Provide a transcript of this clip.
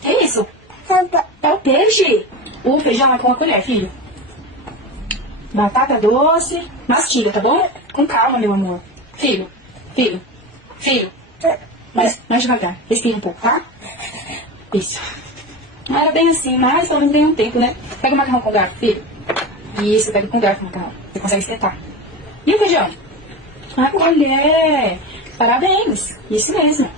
Que isso? É o peixe. O feijão é com a colher, filho. Batata doce. Mastiga, tá bom? Com calma, meu amor. Filho, filho, filho. Mais devagar. Respira um pouco, tá? Isso. Não era bem assim, mas pelo menos ganhou um tempo, né? Pega o macarrão com garfo, filho. Isso, pega com garfo o macarrão. Você consegue espetar. E o feijão? A colher. Parabéns. Isso mesmo.